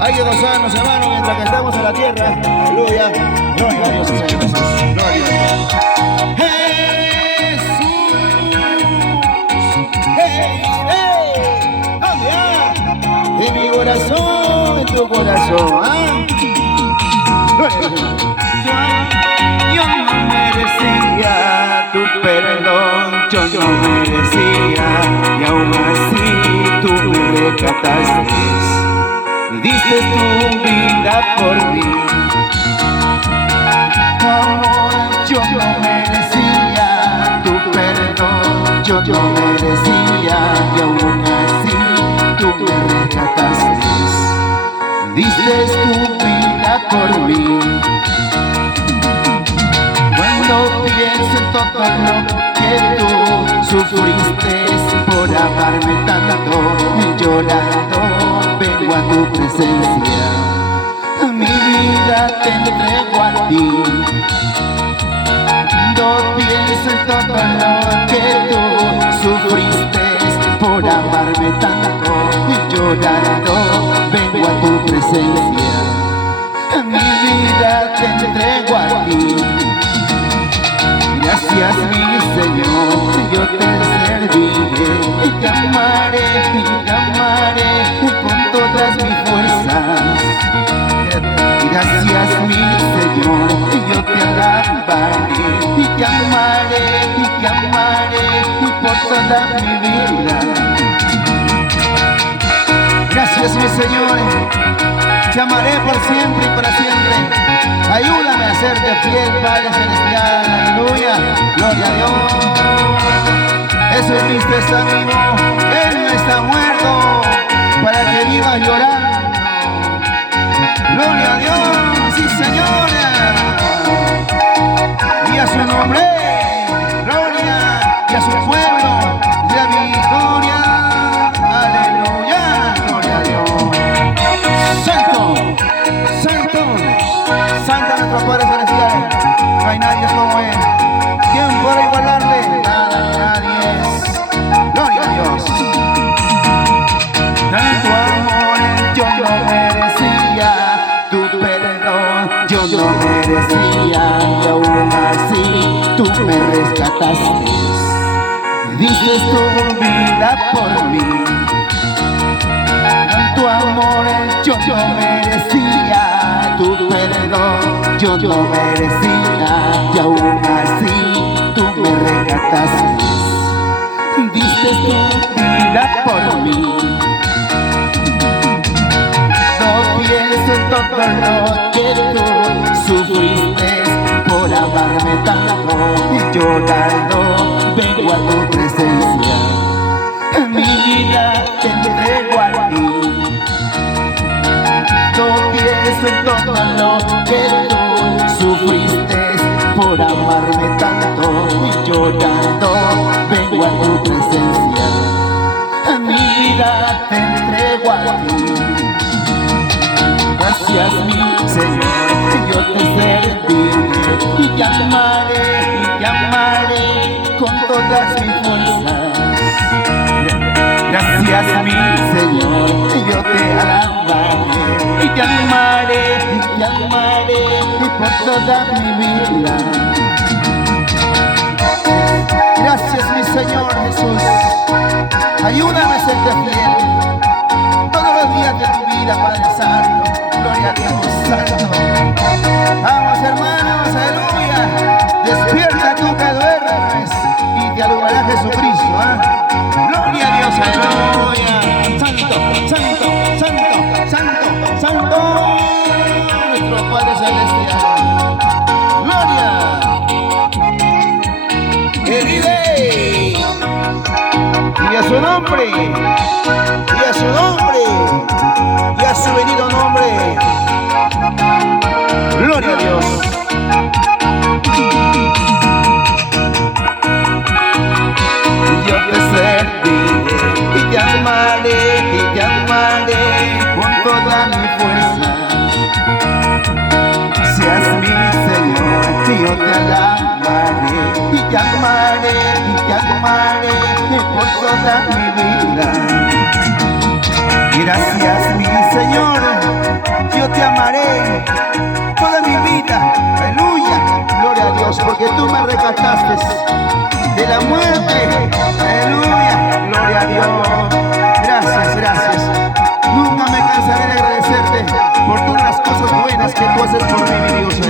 Hay que gozarnos, hermano, mientras que estamos en la tierra. Aleluya. Gloria a Dios, Señor Jesús. Gloria a Dios. Jesús. Hey, hey. ¿Dónde hay? En mi corazón, en tu corazón. ¿Ah? Yo no merecía tu perdón, yo no merecía, y aún así tú me rescataste. Diste tu vida por mí. Amor, yo no merecía tu perdón, yo no merecía, y aún así tú me rescataste. Diste tu vida por mí. Cuando pienso en todo lo que tú sufriste por amarme tanto, llorando vengo a tu presencia. Mi vida te entrego a ti. Cuando pienso en todo lo que tú sufriste por amarme tanto, llorando vengo a tu presencia. Mi vida te entrego a ti. Gracias mi Señor, yo te serviré y te amaré con todas mis fuerzas. Gracias mi Señor, yo te alabaré y te amaré por toda mi vida. Gracias mi Señor, te amaré por siempre y para siempre. Ayúdame a serte fiel, Padre Celestial. Aleluya, gloria a Dios. Jesucristo está vivo, Él no está muerto, para que vivas llorando. Gloria a Dios, sí señora. Y a su nombre, gloria, y a su pueblo, de victoria. Aleluya, gloria a Dios. Santo, santo, santo nuestro Padre Celestial. No hay nadie como Él. ¿Quién podrá igualarle? Nada ni nadie es. Gloria a Dios. Tanto amor yo no merecía, tu perdón yo no merecía, y aún así tú me rescataste. Diste tu vida por mí. Tanto amor yo no merecía, tu perdón yo no merecía, y aún así tú me rescataste. Diste tu vida por mí. No pienso en todo lo que tú sufriste por amarme tanto, y llorando vengo a tu presencia. Mi vida te entrego a ti. No pienso en todo lo que tú sufriste por amarme tanto, y llorando vengo a tu presencia. Mi vida te entrego a ti. Gracias mi Señor, yo te serviré y te amaré con todas mis fuerzas. Gracias mi Señor, yo te alabaré y te amaré por toda mi vida. Gracias mi Señor Jesús, ayúdame a serte fiel todos los días de tu vida, Padre Santo. Gloria a Dios Santo. Vamos hermanos, aleluya. Despierta tú que duermes y te alumbrará Jesucristo, ¿eh? Gloria a Dios, aleluya. Santo, santo, santo, santo, santo, nuestro Padre Celestial. Gloria. Que vive. Y a su nombre, y a su nombre, y a su bendito nombre. Gloria a Dios. Yo te serviré y te amaré con toda mi fuerza. Seas mi Señor, yo te alabaré y te amaré por toda mi vida. Gracias mi Señor, que tú haces por mí, mi Dios.